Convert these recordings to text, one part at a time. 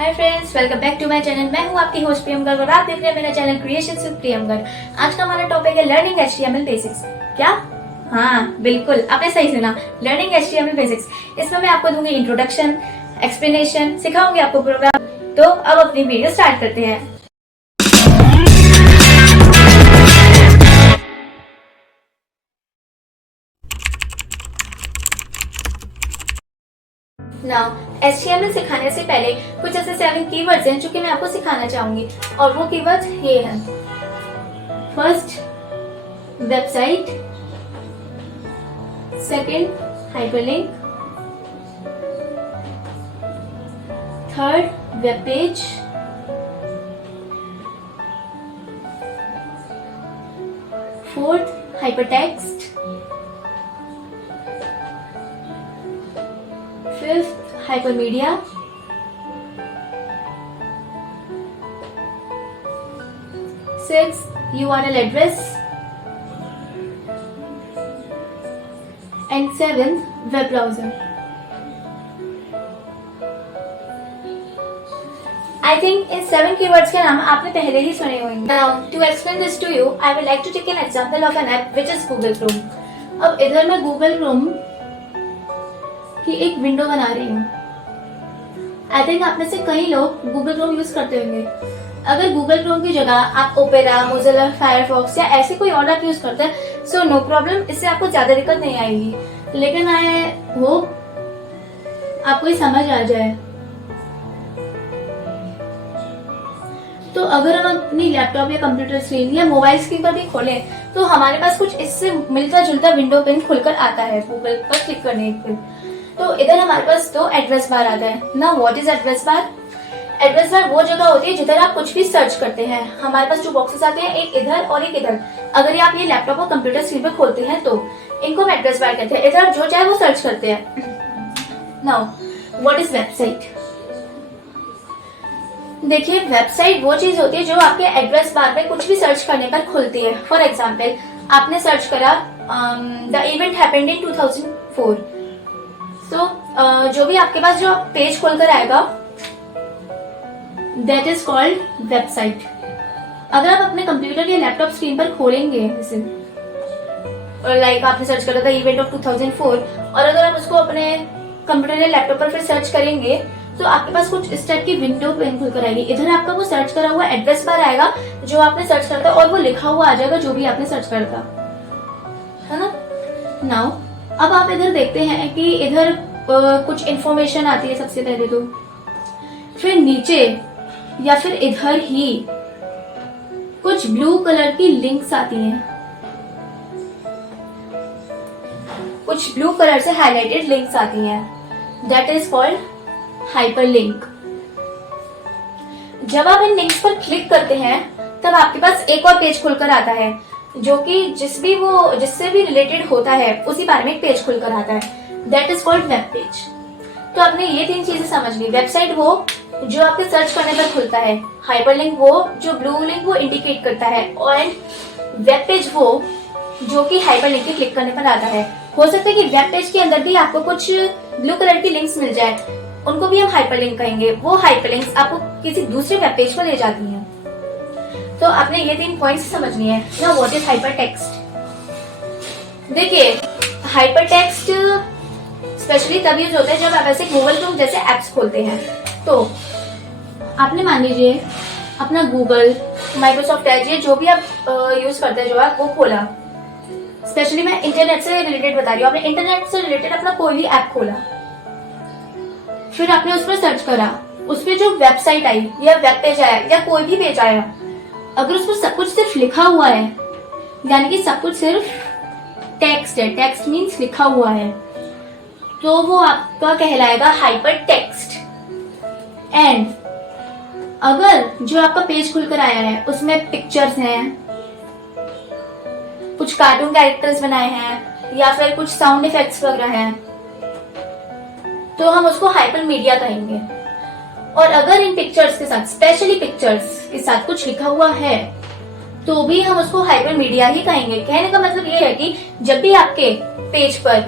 Hi friends, welcome back to my channel. मैं हूं आपकी होस्ट प्रियम गर्ग और आप देख रहे हैं मेरा चैनल क्रिएशंस विद प्रियम गर्ग। आज का हमारा टॉपिक है लर्निंग एचटीएमएल बेसिक्स। क्या? हाँ बिल्कुल, आपने सही सुना, लर्निंग एचटीएमएल बेसिक्स। इसमें मैं आपको दूंगी इंट्रोडक्शन, एक्सप्लेनेशन, सिखाऊंगी आपको प्रोग्राम। तो अब अपनी वीडियो स्टार्ट करते हैं। नाउ HTML सिखाने से पहले कुछ ऐसे 7 कीवर्ड्स हैं जो कि मैं आपको सिखाना चाहूंगी, और वो कीवर्ड्स ये हैं। First, website. Second, hyperlink. Third, web page. Fourth, hypertext. Fifth, hypermedia. Sixth, URL address. And seventh, web browser. I think in 7 keywords के नाम आपने पहले ही सुने होंगे. Now, to explain this to you, I would like to take an example of an app which is Google Chrome. अब इधर मैं Google Chrome की एक विंडो बना रही हूँ। आई थिंक आप में से कई लोग गूगल क्रोम यूज करते होंगे। अगर गूगल क्रोम की जगह आप ओपेरा, मोजिला, फायरफॉक्स या ऐसे कोई और ऐप यूज करते हैं, सो नो प्रॉब्लम, इससे आपको ज्यादा दिक्कत नहीं आएगी। लेकिन आई होप आपको ये समझ आ जाए। तो अगर हम अपनी लैपटॉप या कंप्यूटर स्क्रीन या मोबाइल स्क्रीन पर भी खोलें तो हमारे पास कुछ इससे मिलता जुलता विंडो पेन खुलकर आता है गूगल पर क्लिक करने के। तो इधर हमारे पास 2 एड्रेस बार आता है ना। What is address bar? Address bar वो जगह होती है जिधर आप कुछ भी सर्च करते हैं। हमारे पास 2 बॉक्सेस आते हैं, एक इधर और एक इधर। अगर आप ये लैपटॉप और कंप्यूटर स्क्रीन पे खोलते हैं तो इनको हम एड्रेस बार कहते हैं। इधर जो चाहे वो सर्च करते हैं। Now what is website? देखिए, वेबसाइट वो चीज होती है जो आपके एड्रेस बार पे कुछ भी सर्च करने पर खुलती है। फॉर एग्जाम्पल, आपने सर्च करा द इवेंट हैपेंड इन 2004। तो जो भी आपके पास जो पेज खोलकर आएगा दैट इज कॉल्ड वेबसाइट। अगर आप अपने कंप्यूटर या लैपटॉप स्क्रीन पर खोलेंगे जैसे, और लाइक आपने सर्च करा था इवेंट ऑफ 2004, और अगर आप उसको अपने कंप्यूटर या लैपटॉप पर फिर सर्च करेंगे तो आपके पास कुछ इस टाइप की विंडो पेन खुलकर आएगी। इधर आपका वो सर्च करा हुआ एड्रेस बार आएगा जो आपने सर्च करा था, और वो लिखा हुआ आ जाएगा जो भी आपने सर्च करा था, है ना। नाउ अब आप इधर देखते हैं कि इधर कुछ इंफॉर्मेशन आती है सबसे पहले, तो फिर नीचे या फिर इधर ही कुछ ब्लू कलर की लिंक्स आती हैं, कुछ ब्लू कलर से हाईलाइटेड लिंक्स आती हैं। That is called hyperlink. जब आप इन लिंक्स पर क्लिक करते हैं तब आपके पास एक और पेज खुलकर आता है जो कि जिससे भी रिलेटेड होता है उसी बारे में एक पेज खुलकर आता है। That is called web page. तो आपने ये 3 चीजें समझ ली। वेबसाइट वो जो आपके सर्च करने पर खुलता है, हाइपरलिंक वो जो ब्लू लिंक वो इंडिकेट करता है, और वेब पेज वो जो कि हाइपरलिंक के क्लिक करने पर आता है। हो सकता है कि वेब पेज के अंदर भी आपको कुछ ब्लू कलर की लिंक्स मिल जाए, उनको भी हम हाइपरलिंक कहेंगे। वो हाइपरलिंक्स आपको किसी दूसरे वेब पेज पर ले जाती हैं। तो आपने ये 3 पॉइंट्स समझनी है ना। What is hypertext? देखिए, हाइपरटेक्स्ट स्पेशली तब यूज होता है जब आप ऐसे गूगल क्रोम जैसे एप्स खोलते हैं। तो आपने मान लीजिए अपना गूगल, माइक्रोसॉफ्ट एज, ये जो भी आप यूज करते हैं जो आप वो खोला। स्पेशली मैं इंटरनेट से रिलेटेड बता रही हूँ। आपने इंटरनेट से रिलेटेड अपना कोई भी ऐप खोला, फिर आपने उस पर सर्च करा, उस पर जो वेबसाइट आई या वेब पेज आया या कोई भी पेज आया, अगर उस पर सब कुछ सिर्फ लिखा हुआ है, यानी कि सब कुछ सिर्फ टेक्स्ट है, टेक्स्ट मीन्स लिखा हुआ है, तो वो आपका कहलाएगा हाइपर टेक्स्ट। एंड अगर जो आपका पेज खुलकर आया है उसमें पिक्चर्स हैं, कुछ कार्टून कैरेक्टर्स बनाए हैं या फिर कुछ साउंड इफेक्ट्स वगैरह हैं, तो हम उसको हाइपर मीडिया कहेंगे। और अगर इन पिक्चर्स के साथ, स्पेशली पिक्चर्स के साथ कुछ लिखा हुआ है तो भी हम उसको हाइपर मीडिया ही कहेंगे। कहने का मतलब ये है कि जब भी आपके पेज पर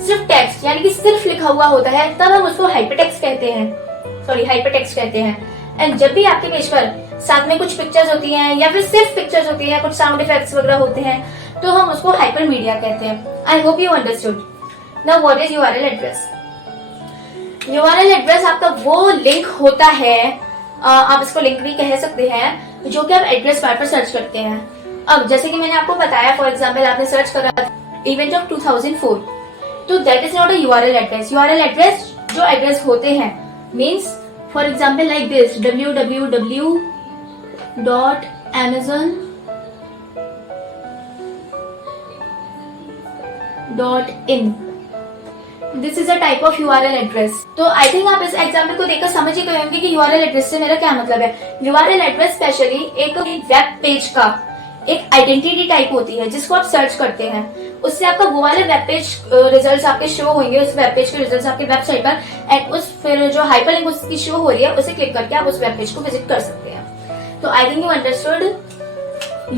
सिर्फ टेक्स्ट यानी कि सिर्फ लिखा हुआ होता है तब हम उसको हाइपरटेक्स्ट कहते हैं। हाइपर टेक्स्ट कहते हैं। एंड जब भी आपके पेज पर साथ में कुछ पिक्चर्स होती हैं या फिर सिर्फ पिक्चर्स होती हैं, कुछ साउंड इफेक्ट्स वगैरह होते हैं, तो हम उसको हाइपर मीडिया कहते हैं। आई hope you understood. Now what is URL address? URL address आपका वो लिंक होता है, आप इसको लिंक भी कह सकते हैं, जो कि आप एड्रेस बार पर सर्च करते हैं। अब जैसे कि मैंने आपको बताया, फॉर एग्जाम्पल आपने सर्च करा इवेंट ऑफ 2004, तो that is not a URL address. URL address जो एड्रेस होते हैं means for example like this www.amazon.in, this is a type of URL address. तो आई थिंक आप इस एग्जाम्पल को देखकर समझ ही गए होंगे कि यूआरएल एड्रेस से मेरा क्या मतलब है। यूआरएल एड्रेस स्पेशली एक वेब पेज का एक आइडेंटिटी टाइप होती है जिसको आप सर्च करते हैं, उससे आपका वो वाले वेब पेज रिजल्ट्स आपके शो होंगे, उस वेब पेज के रिजल्ट्स आपके वेबसाइट पर, एंड उस फिर जो हाइपरलिंक उसकी शो हो रही है उसे क्लिक करके आप उस वेब पेज को विजिट कर सकते हैं। तो आई think you understood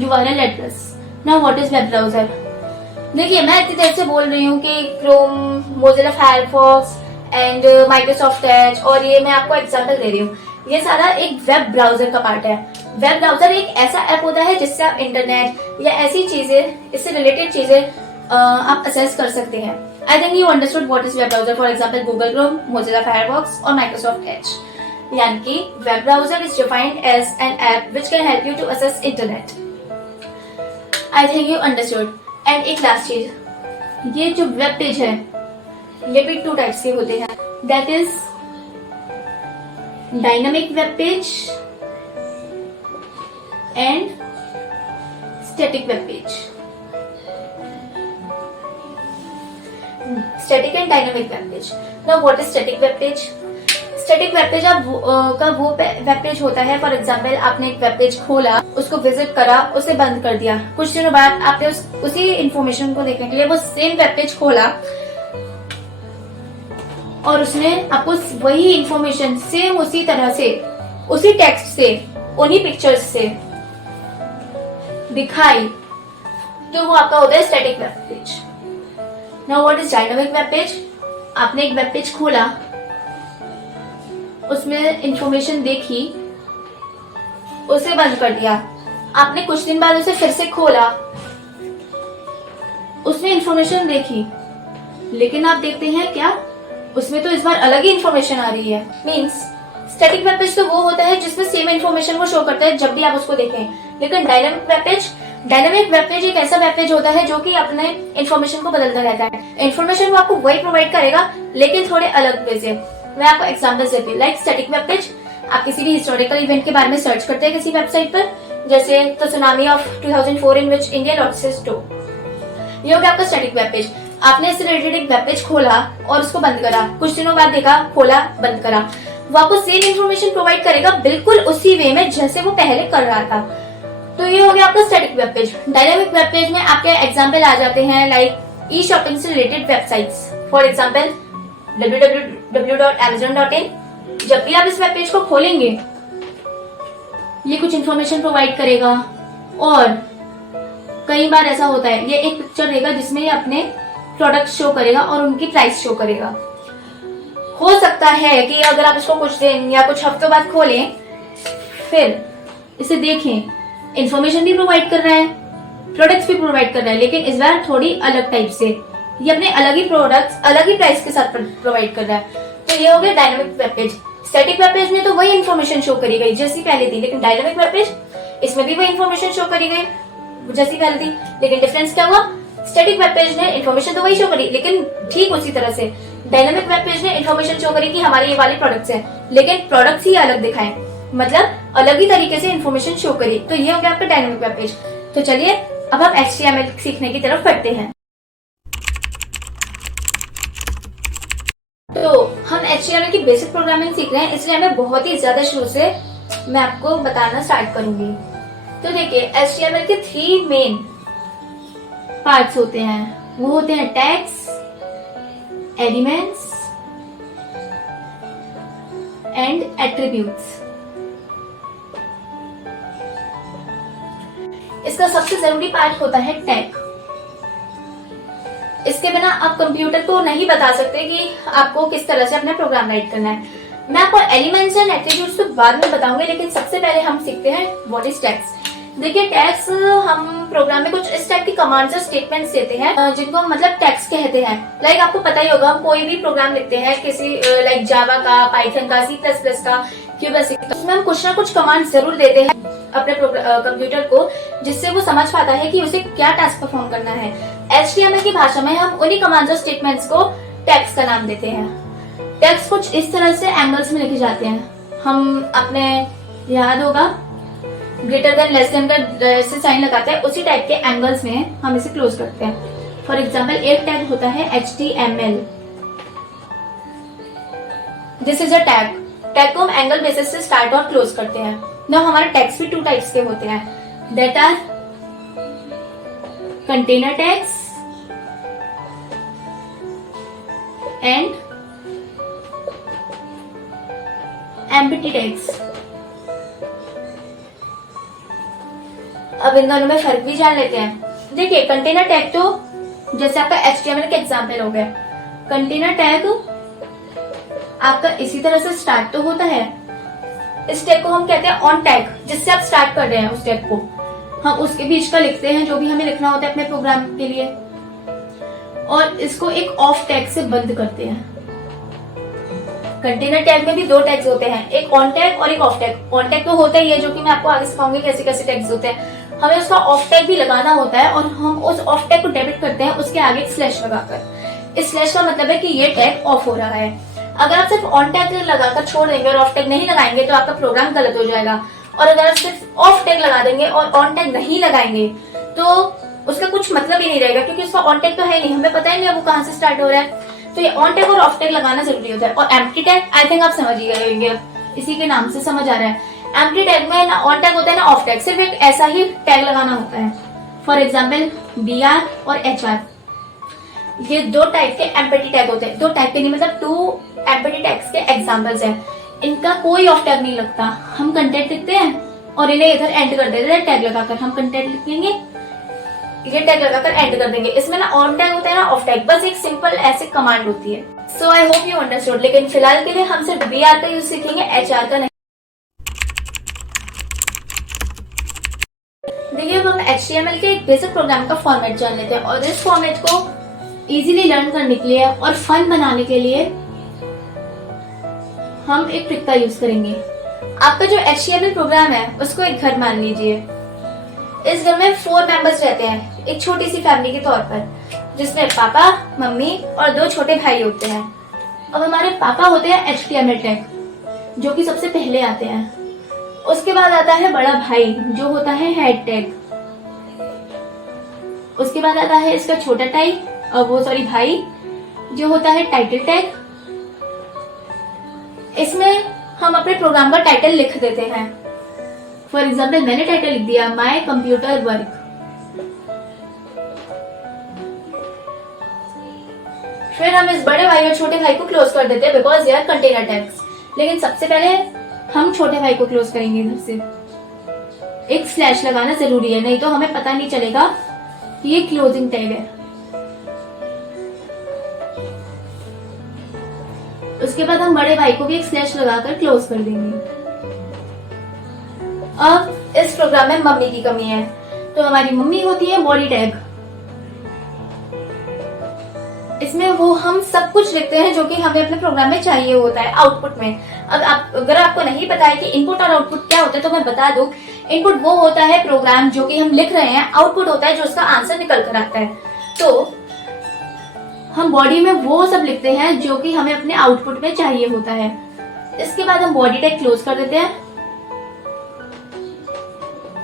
URL address. Now what is web browser? देखिए, मैं इतनी देर से बोल रही हूँ कि Chrome, Mozilla Firefox and Microsoft Edge, और ये मैं आपको एग्जांपल दे रही हूँ, ये सारा एक वेब ब्राउजर का पार्ट है। वेब ब्राउजर एक ऐसा ऐप होता है जिससे आप इंटरनेट या ऐसी चीजें, इससे रिलेटेड चीजें आप असेस कर सकते हैं। I think you understood what is web browser. For example Google Chrome, Mozilla Firefox और माइक्रोसॉफ्ट एज। यानी कि web browser is defined as an app which can help you to access internet. I think you understood. And एक last चीज, ये जो web page है ये भी 2 टाइप्स के होते हैं, that is dynamic web page and static web page. Static and dynamic web page. Now what is static web page? Static web page का वो वेब पेज होता है, फॉर एग्जाम्पल आपने एक वेब पेज खोला, उसको विजिट करा, उसे बंद कर दिया, कुछ दिनों बाद आपने उसी इंफॉर्मेशन को देखने के लिए वो सेम वेब पेज खोला और उसने आपको वही इंफॉर्मेशन सेम उसी तरह से, उसी टेक्स्ट से, उन्हीं पिक्चर्स से दिखाई, तो वो आपका होता है static web page. Now what is dynamic web page? आपने एक वेब पेज खोला, उसमें इंफॉर्मेशन देखी, उसे बंद कर दिया, आपने कुछ दिन बाद उसे फिर से खोला, उसमें इंफॉर्मेशन देखी, लेकिन आप देखते हैं क्या, उसमें तो इस बार अलग ही इंफॉर्मेशन आ रही है। मींस स्टैटिक वेब पेज तो वो होता है जिसमें सेम इंफॉर्मेशन को शो करता है जब भी आप उसको देखें, लेकिन डायनामिक वेब पेज एक ऐसा वेब पेज होता है जो कि अपने इंफॉर्मेशन को बदलता रहता है। इंफॉर्मेशन वो आपको वही प्रोवाइड करेगा लेकिन थोड़े अलग वे से। मैं आपको एग्जांपल देती हूँ। लाइक स्टैटिक वेब पेज, आप किसी भी हिस्टोरिकल इवेंट के बारे में सर्च करते हैं किसी वेबसाइट पर, जैसे the tsunami of 2004 in which India lost its toe, ये हो गया आपका स्टैटिक वेब पेज। आपने इससे रिलेटेड एक वेब पेज खोला और उसको बंद करा, कुछ दिनों बाद देखा, खोला, बंद करा, वो आपको सेम इंफॉर्मेशन प्रोवाइड करेगा बिल्कुल उसी वे में जैसे वो पहले कर रहा था। तो ये हो गया आपका static web page. Dynamic web page में आपके एग्जाम्पल आ जाते हैं लाइक ई शॉपिंग से related websites, for example www.amazon.in। जब भी आप इस वेब पेज को खोलेंगे ये कुछ इंफॉर्मेशन प्रोवाइड करेगा, और कई बार ऐसा होता है ये एक पिक्चर देगा जिसमें ये अपने प्रोडक्ट शो करेगा और उनकी प्राइस शो करेगा। हो सकता है कि अगर आप इसको कुछ दिन या कुछ हफ्तों बाद खोलें, फिर इसे देखें, इंफॉर्मेशन भी प्रोवाइड कर रहा है, प्रोडक्ट्स भी प्रोवाइड कर रहा है, लेकिन इस बार थोड़ी अलग टाइप से, ये अपने अलग ही प्रोडक्ट्स अलग ही प्राइस के साथ प्रोवाइड कर रहा है। तो ये हो गया dynamic web page. Static web page में तो वही इन्फॉर्मेशन शो करी गई जैसी पहले थी, लेकिन डायनामिक वेब पेज इसमें भी वही इन्फॉर्मेशन शो करी गई जैसी पहले थी, लेकिन डिफरेंस क्या हुआ, स्टैटिक वेब पेज ने इन्फॉर्मेशन तो वही शो करी लेकिन ठीक उसी तरह से। डायनामिक वेब पेज ने इन्फॉर्मेशन शो करी कि हमारे ये वाले प्रोडक्ट्स हैं, लेकिन प्रोडक्ट्स ही अलग दिखाएं, मतलब अलग ही तरीके से इन्फॉर्मेशन शो करी। तो ये हो गया आपका डायनामिक वेब पेज। तो चलिए अब हम HTML सीखने की तरफ बढ़ते हैं। तो हम HTML की बेसिक प्रोग्रामिंग सीख रहे हैं, इसलिए मैं बहुत ही ज्यादा शुरू से मैं आपको बताना स्टार्ट करूंगी। तो देखिए, HTML के 3 मेन पार्ट्स होते हैं, वो होते हैं टैग्स, एलिमेंट्स एंड एट्रीब्यूट्स। इसका सबसे जरूरी पार्ट होता है टैग। इसके बिना आप कंप्यूटर को नहीं बता सकते कि आपको किस तरह से अपना प्रोग्राम राइट करना है। मैं आपको एलिमेंट्स एंड एट्रीब्यूट्स तो बाद में बताऊंगी, लेकिन सबसे पहले हम सीखते हैं व्हाट इज टैग्स। देखिए टैग्स हम प्रोग्राम में कुछ इस टाइप की कमांड्स और स्टेटमेंट्स देते हैं जिनको हम मतलब टैग्स कहते हैं। लाइक आपको पता ही होगा, हम कोई भी प्रोग्राम लिखते हैं किसी लाइक जावा का, पाइथन का, सी प्लस प्लस का, क्यूबेसिक का, उसमें हम कुछ ना कुछ कमांड जरूर देते हैं अपने कंप्यूटर को, जिससे वो समझ पाता है कि उसे क्या टास्क परफॉर्म करना है। HTML की भाषा में हम उन्हीं कमांड्स और स्टेटमेंट्स को टैग्स का नाम देते हैं। टैग्स कुछ इस तरह से एंगल्स में लिखे जाते हैं। हम अपने याद होगा ग्रेटर देन लेस देन का से साइन लगाते हैं, उसी टाइप के एंगल्स में हम इसे क्लोज करते हैं। फॉर एग्जाम्पल एक टैग होता है HTML, this is a tag. Tag को हम एंगल बेसिस से स्टार्ट और क्लोज करते हैं। ना हमारे टैग्स भी 2 टाइप्स के होते हैं, that are container tags and empty tags. अब इन दोनों में फर्क भी जान लेते हैं। देखिए कंटेनर टैग तो जैसे आपका HTML के एग्जाम्पल हो गया, कंटेनर टैग आपका इसी तरह से स्टार्ट तो होता है। इस टैग को हम कहते हैं ऑन टैग, जिससे आप स्टार्ट कर रहे हैं उस टैग को, हम उसके बीच का लिखते हैं जो भी हमें लिखना होता है अपने प्रोग्राम के लिए, और इसको एक ऑफ टैग से बंद करते हैं। कंटेनर टैग में भी 2 टैग्स होते हैं, एक ऑन टैग और एक ऑफ टैग। ऑन टैग तो होता ही है, जो कि मैं आपको आगे सिखाऊंगी कैसे कैसे टैग्स होते हैं। हमें उसका ऑफ टैग भी लगाना होता है, और हम उस ऑफ टैग को डेबिट करते हैं उसके आगे एक स्लैश लगाकर। इस स्लैश का मतलब है कि ये टैग ऑफ हो रहा है। अगर आप सिर्फ ऑन टैग लगाकर छोड़ देंगे और ऑफ टैग नहीं लगाएंगे तो आपका प्रोग्राम गलत हो जाएगा। और अगर आप सिर्फ ऑफ टैग लगा देंगे और ऑन टैग नहीं लगाएंगे तो उसका कुछ मतलब ही नहीं रहेगा, क्योंकि उसका ऑन टैग तो है नहीं, हमें पता ही नहीं है वो कहाँ से स्टार्ट हो रहा है। तो ये ऑन टैग और ऑफ टैग लगाना जरूरी होता है। और एम्प्टी टैग आई थिंक आप समझ ही गए होंगे, इसी के नाम से समझ आ रहा है। एम्प्टी टैग में ना ऑन टैग होता है ना ऑफ टैग, सिर्फ एक ऐसा ही टैग लगाना होता है। फॉर एग्जाम्पल BR और HR, ये 2 टाइप के एम्प्टी टैग होते हैं। 2 टाइप के नहीं, मतलब 2 एम्प्टी टैग्स के एग्जाम्पल्स हैं। इनका कोई ऑफ टैग नहीं लगता। हम कंटेंट लिखते हैं और इन्हें इधर एंड कर देते हैं टैग लगाकर। हम कंटेंट लिखेंगे, ये टैग लगाकर एंड कर देंगे। इसमें ना ऑन टैग होता है ना ऑफ टैग, बस एक सिंपल ऐसे कमांड होती है। So I hope you understood. लेकिन फिलहाल के लिए हम सिर्फ BR का यूज सीखेंगे, HR का नहीं। देखिए अब हम HTML के एक बेसिक प्रोग्राम का फॉर्मेट जान लेते हैं, और इस फॉर्मेट को इजीली लर्न करने के लिए और फन बनाने के लिए हम एक ट्रिक का यूज करेंगे। आपका जो HTML प्रोग्राम है उसको एक घर मान लीजिए। इस घर में 4 मेंबर्स रहते हैं, एक छोटी सी फैमिली के तौर पर, जिसमें पापा, मम्मी और 2 छोटे भाई होते हैं। अब हमारे पापा होते हैं HTML टैग, जो कि सबसे पहले आते हैं। उसके बाद आता है बड़ा भाई, जो होता है हेड टैग। उसके बाद आता है इसका छोटा भाई, जो होता है टाइटल टैग। इसमें हम अपने प्रोग्राम का टाइटल लिख देते हैं। फॉर एग्जाम्पल मैंने टाइटल लिख दिया माय कंप्यूटर वर्क। फिर हम इस बड़े भाई और छोटे भाई को क्लोज कर देते हैं, because they are container tags. लेकिन सबसे पहले हम छोटे भाई को क्लोज करेंगे। इधर से एक स्लैश लगाना जरूरी है, नहीं तो हमें पता नहीं चलेगा कि ये क्लोजिंग टैग है। उसके बाद हम बड़े भाई को भी एक स्लैश लगाकर क्लोज कर देंगे। अब इस प्रोग्राम में मम्मी की कमी है, तो हमारी मम्मी होती है बॉडी टैग। इसमें वो हम सब कुछ लिखते हैं जो कि हमें अपने प्रोग्राम में चाहिए होता है आउटपुट में। अब अगर आपको नहीं पता है कि इनपुट और आउटपुट क्या होता है तो मैं बता दूं, इनपुट वो होता है प्रोग्राम जो कि हम लिख रहे हैं, आउटपुट होता है जो उसका आंसर निकल कर आता है। तो हम बॉडी में वो सब लिखते हैं जो कि हमें अपने आउटपुट में चाहिए होता है। इसके बाद हम बॉडी टैग क्लोज कर देते हैं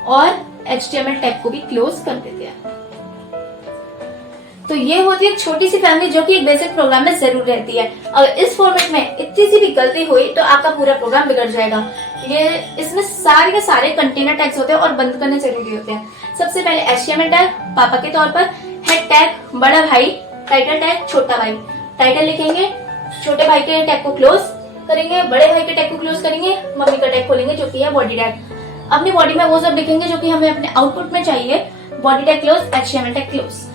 और HTML टैग को भी क्लोज कर देते हैं। तो ये होती है एक छोटी सी फैमिली जो कि एक बेसिक प्रोग्राम में जरूर रहती है। अगर इस फॉर्मेट में इतनी सी भी गलती हुई तो आपका पूरा प्रोग्राम बिगड़ जाएगा। ये इसमें सारे के सारे कंटेनर टैग्स होते हैं और बंद करने जरूरी होते हैं। सबसे पहले HTML टैग पापा के तौर पर, हेड टैग बड़ा भाई, टाइटल टैग छोटा भाई। टाइटल लिखेंगे, छोटे भाई के टैग को क्लोज करेंगे, बड़े भाई के टैग को क्लोज करेंगे, मम्मी का टैग खोलेंगे जो कि है बॉडी टैग। अपनी बॉडी में वो सब लिखेंगे जो कि हमें अपने आउटपुट में चाहिए। Body tag close, HTML tag close.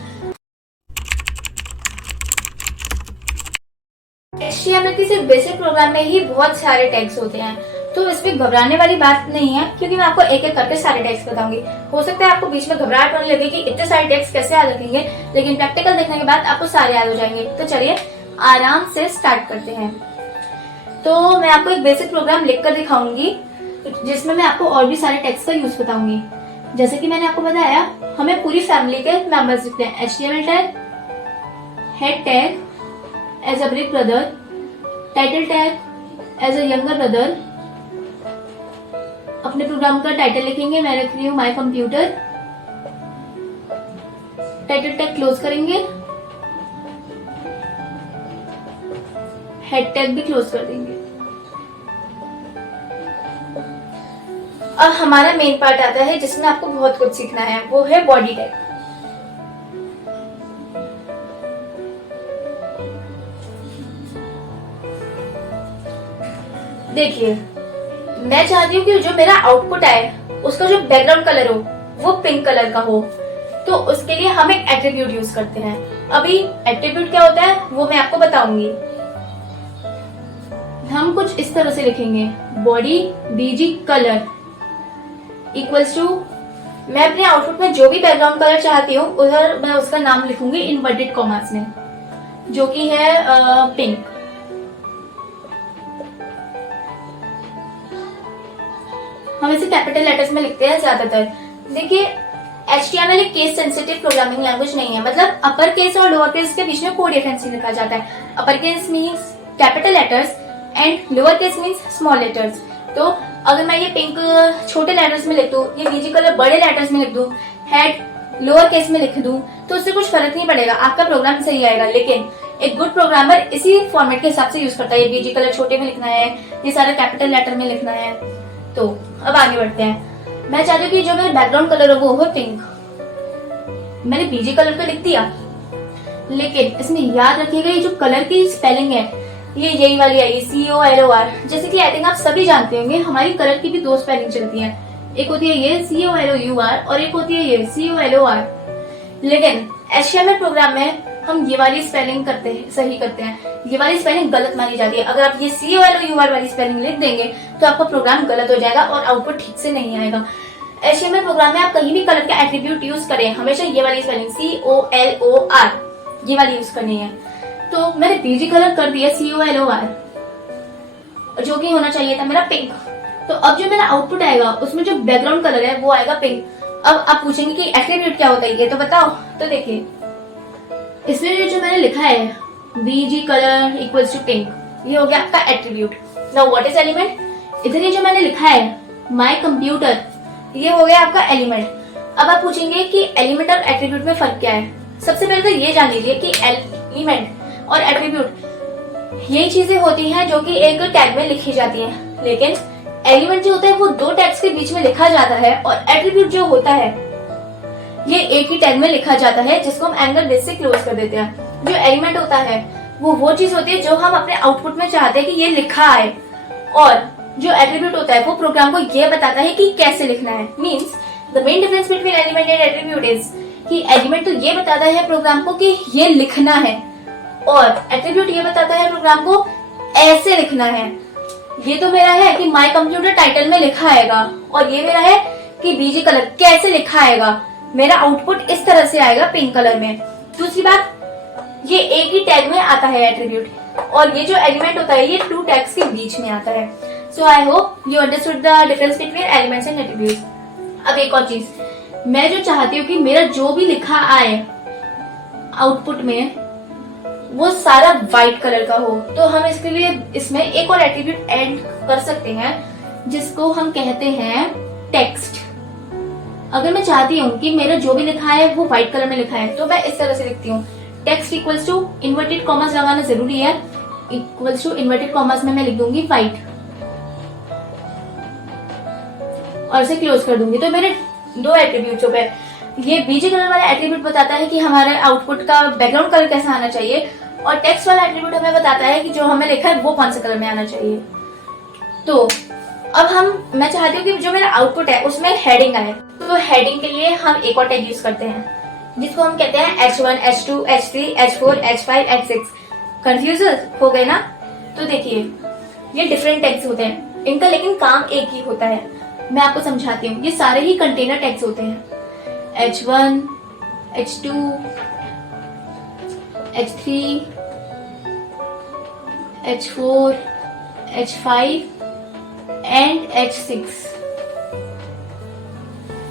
HTML की सिर्फ बेसिक प्रोग्राम में ही बहुत सारे टैग्स होते हैं, तो इसमें घबराने वाली बात नहीं है, क्योंकि मैं आपको एक एक करके सारे टैग्स बताऊंगी। हो सकता है आपको बीच में घबराहट होने लगे कि इतने सारे टैग्स कैसे याद रखेंगे, लेकिन प्रैक्टिकल देखने के बाद आपको सारे याद हो जाएंगे। तो चलिए आराम से स्टार्ट करते हैं। तो मैं आपको एक बेसिक प्रोग्राम लिखकर दिखाऊंगी जिसमें मैं आपको और भी सारे टैग्स का यूज बताऊंगी। जैसे कि मैंने आपको बताया, हमें पूरी फैमिली के मेंबर्स लिखते हैं। HTML tag, head tag as a big brother, title tag as a younger brother. अपने प्रोग्राम का टाइटल लिखेंगे, मैं रख रही हूँ my computer. Title tag close करेंगे, हेड टैग भी क्लोज कर देंगे। अब हमारा मेन पार्ट आता है जिसमें आपको बहुत कुछ सीखना है, वो है बॉडी टैग। देखिए, मैं चाहती हूँ कि जो मेरा आउटपुट आए उसका जो बैकग्राउंड कलर हो वो पिंक कलर का हो, तो उसके लिए हम एक एट्रीब्यूट यूज करते हैं। अभी एट्रीब्यूट क्या होता है वो मैं आपको बताऊंगी। हम कुछ इस तरह से लिखेंगे, body BG colour equals to, मैं अपने आउटपुट में जो भी बैकग्राउंड कलर चाहती हूँ उधर मैं उसका नाम लिखूंगी इनवर्टेड कॉमास में, जो कि है पिंक। हम इसे कैपिटल लेटर्स में लिखते हैं ज्यादातर। देखिए, HTML एक केस सेंसिटिव प्रोग्रामिंग लैंग्वेज नहीं है, मतलब अपर केस और लोअर केस के बीच में कोई डिफरेंस नहीं लिखा जाता है। Upper case means capital letters and lower case means small letters. तो अगर मैं ये पिंक छोटे लेटर्स में लिख दूं, ये बीजी कलर बड़े लेटर्स में लिख दूं, हेड लोअर केस में लिख दूं, तो उससे कुछ फर्क नहीं पड़ेगा, आपका प्रोग्राम सही आएगा। लेकिन एक गुड प्रोग्रामर इसी फॉर्मेट के हिसाब से यूज करता है। ये बीजी कलर छोटे में लिखना है, ये सारा कैपिटल लेटर में लिखना है। तो अब आगे बढ़ते हैं। मैं चाहती हूँ कि जो मेरा बैकग्राउंड कलर है वो हो पिंक। मैंने बीजी कलर तो लिख दिया, लेकिन इसमें याद रखिएगा ये जो कलर की स्पेलिंग है ये यही वाली आई, COLOR। जैसे कि आई थिंक आप सभी जानते होंगे, हमारी कलर की भी दो स्पेलिंग चलती है, एक होती है ये COLOUR और एक होती है ये COLOR। लेकिन HTML प्रोग्राम में हम ये वाली स्पेलिंग करते हैं, सही करते हैं। ये वाली स्पेलिंग गलत मानी जाती है। अगर आप ये COLOUR वाली स्पेलिंग लिख देंगे तो आपका प्रोग्राम गलत हो जाएगा और आउटपुट ठीक से नहीं आएगा। HTML प्रोग्राम में आप कहीं भी कलर का एट्रीब्यूट यूज करें, हमेशा ये वाली स्पेलिंग COLOR ये वाली यूज करनी है। तो मैंने बीजी कलर कर दिया COLOR, जो कि होना चाहिए था मेरा पिंक। तो अब जो मेरा आउटपुट आएगा उसमें जो बैकग्राउंड कलर है वो आएगा पिंक। अब आप पूछेंगे कि एट्रीब्यूट क्या होता है ये तो बताओ। तो देखिए, इसमें जो मैंने लिखा है BG colour equals to pink, ये हो गया आपका attribute. Now what is element? इधर ये जो मैंने लिखा है माय कंप्यूटर, ये हो गया आपका एलिमेंट। अब आप पूछेंगे कि एलिमेंट और एट्रीब्यूट में फर्क क्या है। सबसे पहले तो ये जान लीजिए कि एलिमेंट और एट्रीब्यूट यही चीजें होती हैं जो कि एक टैग में लिखी जाती हैं, लेकिन एलिमेंट जो होता है वो दो टैग्स के बीच में लिखा जाता है और एट्रीब्यूट जो होता है ये एक ही टैग में लिखा जाता है, जिसको हम एंगल ब्रेस से क्लोज कर देते हैं। जो एलिमेंट होता है वो चीज होती है जो हम अपने आउटपुट में चाहते हैं कि ये लिखा है, और जो एट्रीब्यूट होता है वो प्रोग्राम को ये बताता है कि कैसे लिखना है। Means the main difference between element and attribute is कि एलिमेंट तो ये बताता है प्रोग्राम को कि ये लिखना है, और एट्रीब्यूट ये बताता है प्रोग्राम को ऐसे लिखना है। ये तो मेरा है कि माय कंप्यूटर टाइटल में लिखा आएगा, और ये मेरा है कि बीजी कलर कैसे लिखा आएगा। मेरा आउटपुट इस तरह से आएगा पिंक कलर में। दूसरी बात, ये एक ही टैग में आता है एट्रीब्यूट, और ये जो एलिमेंट होता है ये टू टैग्स के बीच में आता है। So I hope you understood the difference between elements and attribute. अब एक और चीज, मैं जो चाहती हूँ कि मेरा जो भी लिखा आए आउटपुट में वो सारा व्हाइट कलर का हो, तो हम इसके लिए इसमें एक और एट्रीब्यूट ऐड कर सकते हैं जिसको हम कहते हैं टेक्स्ट। अगर मैं चाहती हूँ कि मेरा जो भी लिखा है वो व्हाइट कलर में लिखा है, तो मैं इस तरह से लिखती हूँ, text equals to inverted commas लगाना जरूरी है, इक्वल्स टू इन्वर्टेड कॉमर्स में मैं लिख दूंगी व्हाइट और इसे क्लोज कर दूंगी। तो मेरे दो एट्रीब्यूट हो गए। ये बीजी कलर वाला एट्रीब्यूट बताता है कि हमारे आउटपुट का बैकग्राउंड कलर कैसा आना चाहिए, और टेक्स्ट वाला एट्रीब्यूट हमें बताता है कि जो हमें लिखा है वो कौन से कलर में आना चाहिए। तो अब मैं चाहती हूँ कि जो मेरा आउटपुट है उसमें हेडिंग आए, तो हेडिंग के लिए हम एक और टैग यूज करते हैं जिसको हम कहते हैं H1, H2, H3, H4, H5, H6। Confuse हो गए ना? तो देखिए ये डिफरेंट टैग्स होते हैं इनका, लेकिन काम एक ही होता है। मैं आपको समझाती हूँ। ये सारे ही कंटेनर टैग्स होते हैं, H1, H2, H3, H4, H5 and H6।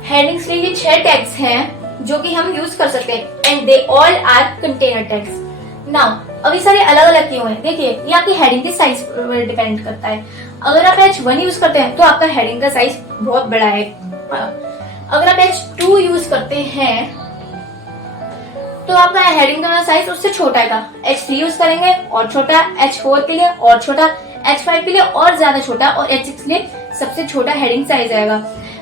Headings के लिए 6 टैग्स हैं जो कि हम यूज कर सकते हैं and they all are container tags. Now अब ये सारे अलग अलग क्यों हैं? देखिए ये आपकी हेडिंग के साइज पर डिपेंड करता है। अगर आप H1 यूज करते हैं तो आपका हेडिंग का साइज बहुत बड़ा है। अगर आप H2 यूज करते हैं तो आपका हेडिंग का साइज उससे छोटा है। H3 यूज करेंगे और छोटा, H4 के लिए और छोटा, H5 के लिए और ज्यादा छोटा और H6 के लिए सबसे छोटा हेडिंग साइज आएगा।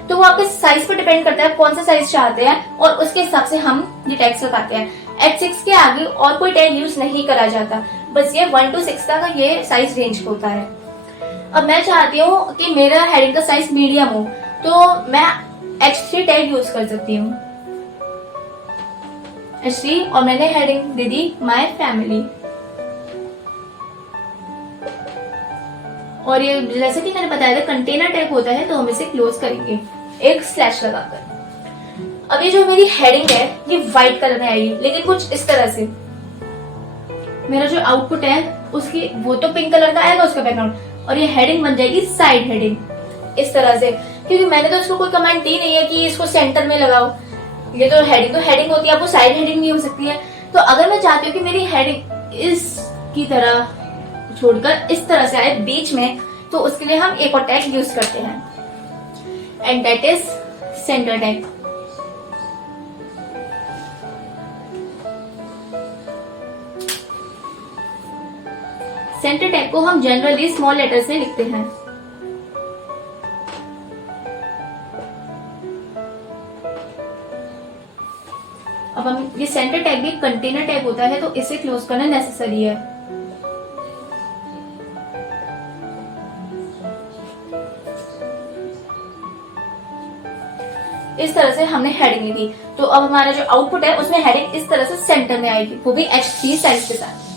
तो वो आपके साइज पर डिपेंड करता है कौन सा साइज चाहते हैं और उसके हिसाब से हम ये टैग्स लगाते हैं। H6 के आगे और कोई टैग यूज नहीं करा जाता, बस ये 1 to 6 का ये साइज रेंज होता है। अब मैं चाहती हूँ कि मेरा हेडिंग का साइज मीडियम हो तो मैं H3 टैग यूज कर सकती हूँ, H3, और मैंने heading they the my family. और ये जैसे कि मैंने बताया था कंटेनर टैग होता है तो हम इसे क्लोज करेंगे एक स्लैश लगाकर। अब ये जो मेरी हेडिंग है ये व्हाइट कलर में आएगी, लेकिन कुछ इस तरह से। मेरा जो आउटपुट है उसकी वो तो पिंक कलर का आएगा उसका बैकग्राउंड, और ये हेडिंग बन जाएगी साइड हेडिंग इस तरह से, क्योंकि मैंने तो इसको कोई कमांड दी नहीं है कि इसको सेंटर में लगाओ। ये तो हेडिंग होती है, आपको साइड हेडिंग भी हो सकती है। तो अगर मैं चाहती हूँ कि मेरी हेडिंग इसकी तरह छोड़कर इस तरह से आए बीच में, तो उसके लिए हम एक और टैग यूज करते हैं and that is centre tag. Centre tag को हम जनरली स्मॉल लेटर से लिखते हैं। अब हम ये सेंटर टैग भी कंटेनर टैग होता है तो इसे क्लोज करना नेसेसरी है। इस तरह से हमने हेडिंग लिखी, तो अब हमारा जो आउटपुट है उसमें हेडिंग इस तरह से सेंटर में आएगी, वो भी H3 साइज के साथ।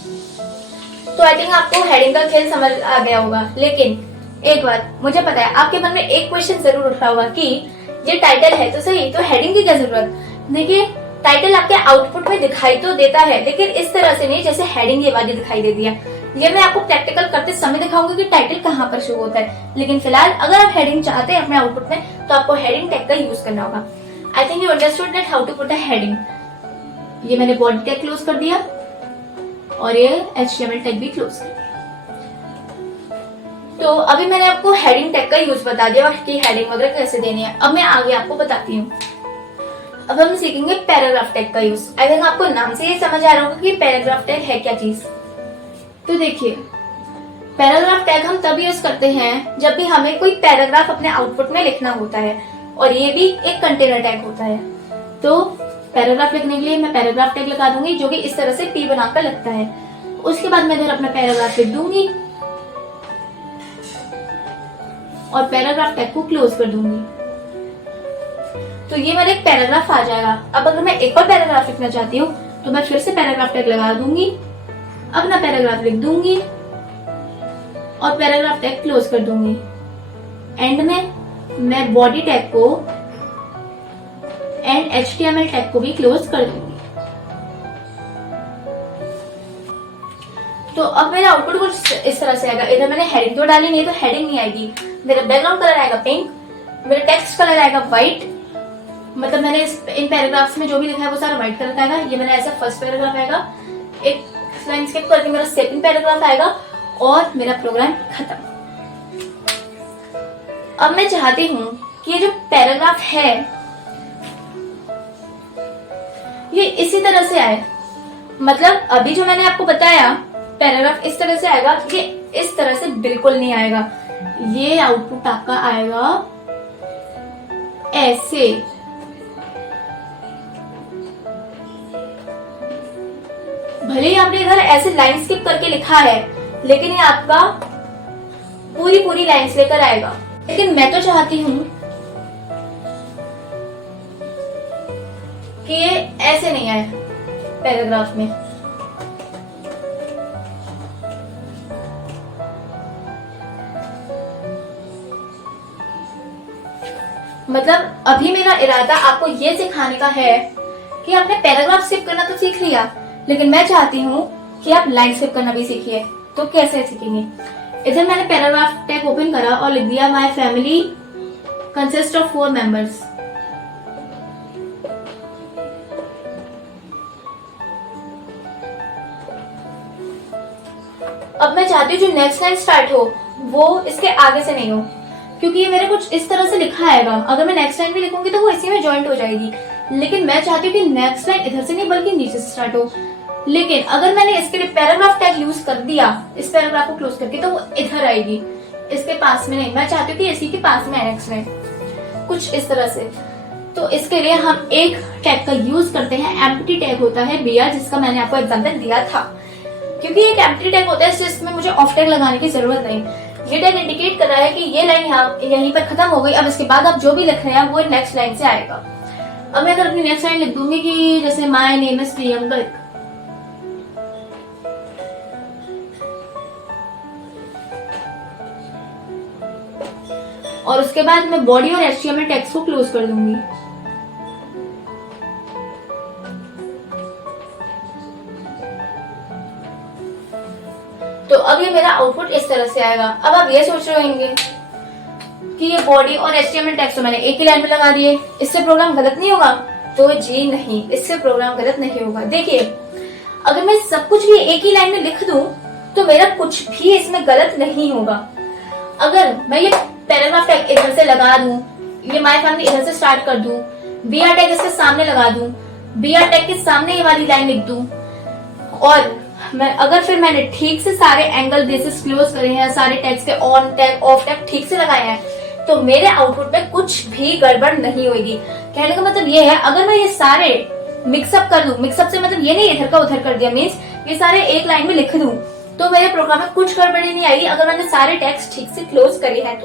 तो आई थिंक आपको हेडिंग का खेल समझ आ गया होगा। लेकिन एक बात मुझे पता है आपके मन में एक क्वेश्चन जरूर उठ रहा होगा कि ये टाइटल है तो सही, तो हेडिंग की क्या जरूरत? देखिए टाइटल आपके आउटपुट में दिखाई तो देता है, लेकिन इस तरह से नहीं जैसे हेडिंग ये वाली दिखाई देती है। ये मैं आपको प्रैक्टिकल करते समय दिखाऊंगी कि टाइटल कहाँ पर शो होता है। लेकिन फिलहाल अगर आप हेडिंग चाहते हैं अपने आउटपुट में तो आपको हेडिंग टैग का यूज करना होगा। I think you understood that how to put a heading. ये मैंने बॉडी टैग क्लोज कर दिया और ये HTML टैग भी क्लोज कर दिया। तो अभी मैंने आपको हेडिंग टैग का यूज बता दिया कि हेडिंग वगैरह कैसे देनी है। अब मैं आगे आपको बताती हूँ। अब हम सीखेंगे पैराग्राफ टैग का यूज। आई थिंक आपको नाम से ये समझ आ रहा होगा कि पैराग्राफ टैग है क्या चीज। तो देखिए पैराग्राफ टैग हम तब यूज करते हैं जब भी हमें कोई पैराग्राफ अपने आउटपुट में लिखना होता है, और ये भी एक कंटेनर टैग होता है। तो पैराग्राफ लिखने के लिए मैं पैराग्राफ टैग लगा दूंगी जो कि इस तरह से P बनाकर लगता है। उसके बाद मैं इधर अपना पैराग्राफ लिख दूंगी और पैराग्राफ टैग को क्लोज कर दूंगी। तो ये मेरा एक पैराग्राफ आ जाएगा। अब अगर मैं एक और पैराग्राफ लिखना चाहती हूँ तो मैं फिर से पैराग्राफ टैग लगा दूंगी, अपना पैराग्राफ लिख दूंगी और पैराग्राफ टैग क्लोज कर दूंगी। एंड में मैं बॉडी टैग को एंड HTML टैग को भी क्लोज कर दूंगी। तो अब मेरा आउटपुट कुछ इस तरह से आएगा। इधर मैंने हेडिंग तो डाली नहीं तो हेडिंग नहीं आएगी। मेरा बैकग्राउंड कलर आएगा पिंक, मेरा टेक्स्ट कलर आएगा व्हाइट, मतलब मैंने इन पैराग्राफ्स में जो भी लिखा है वो सारा व्हाइट कलर का आएगा। ये मेरा ऐसा फर्स्ट पैराग्राफ आएगा, एक लाइन स्किप करके मेरा सेकंड पैराग्राफ आएगा और मेरा प्रोग्राम खत्म। अब मैं चाहती हूँ कि ये जो पैराग्राफ है ये इसी तरह से आए। मतलब अभी जो मैंने आपको बताया पैराग्राफ इस तरह से आएगा, ये इस तरह से बिल्कुल नहीं आएगा। ये आउटपुट आपका आएगा ऐसे। भले ही आपने इधर ऐसे लाइन स्किप करके लिखा है, लेकिन ये आपका पूरी लाइंस लेकर आएगा। लेकिन मैं तो चाहती हूं कि ये ऐसे नहीं आए पैराग्राफ में। मतलब अभी मेरा इरादा आपको ये सिखाने का है कि आपने पैराग्राफ स्किप करना तो सीख लिया, लेकिन मैं चाहती हूँ कि आप लाइन स्किप करना भी सीखिए। तो कैसे सीखेंगे? इधर मैंने पैराग्राफ टैग ओपन करा और लिख दिया my family consist of 4 members. अब मैं चाहती हूँ जो नेक्स्ट लाइन स्टार्ट हो वो इसके आगे से नहीं हो, क्योंकि ये मेरे कुछ इस तरह से लिखा आएगा। अगर मैं नेक्स्ट लाइन भी लिखूंगी तो वो इसी में ज्वाइंट हो जाएगी, लेकिन मैं चाहती हूँ कि नेक्स्ट लाइन इधर से नहीं बल्कि नीचे से स्टार्ट हो। लेकिन अगर मैंने इसके लिए पैराग्राफ टैग यूज कर दिया इस पैराग्राफ को क्लोज करके, तो वो इधर आएगी, इसके पास में नहीं। मैं चाहती हूँ कि इसी के पास में नेक्स्ट लाइन कुछ इस तरह से। तो इसके लिए हम एक टैग का यूज करते हैं, एम्प्टी टैग होता है BR, जिसका मैंने आपको एग्जाम्पल दिया था। क्योंकि एक एम्प्टी टैग होता है जिसमें मुझे ऑफ टैग लगाने की जरूरत नहीं। ये टैग इंडिकेट कर रहा है कि ये लाइन यहीं पर खत्म हो गई, अब इसके बाद आप जो भी लिख रहे हैं वो नेक्स्ट लाइन से आएगा। अब मैं अगर अपनी नेक्स्ट लाइन लिख दूंगी कि जैसे माय नेम इज प्रियंका, और उसके बाद मैं बॉडी और HTML टेक्स्ट को क्लोज कर दूंगी। तो अब ये मेरा आउटपुट इस तरह से आएगा। अब आप ये सोच रहे होंगे कि ये बॉडी और HTML टेक्स्ट तो मैंने एक ही लाइन में लगा दिए, इससे प्रोग्राम गलत नहीं होगा? तो जी नहीं, इससे प्रोग्राम गलत नहीं होगा। देखिए, अगर मैं सब कुछ भी एक ही लाइन में लिख दूं तो मेरा कुछ भी इसमें गलत नहीं होगा। अगर मैं ये पैराग्राफ टैग इधर से लगा दूं, ये माय फैमिली इधर से स्टार्ट कर दूं, BR टैग इसके सामने लगा दूं, BR टैग के सामने ये वाली लाइन लिख दूं, और अगर फिर मैंने ठीक से सारे एंगल बेसिस क्लोज करे हैं, सारे टैग्स के ऑन टैग ऑफ टैग ठीक से लगाए हैं, तो मेरे आउटपुट में कुछ भी गड़बड़ नहीं होगी। कहने का मतलब ये है, अगर मैं ये सारे मिक्सअप कर दूं, मिक्सअप से मतलब ये नहीं इधर का उधर कर दिया, मीन्स ये सारे एक लाइन में लिख दूं, तो मेरे प्रोग्राम में कुछ गड़बड़ी नहीं आएगी अगर मैंने सारे टैग्स ठीक से क्लोज करे हैं।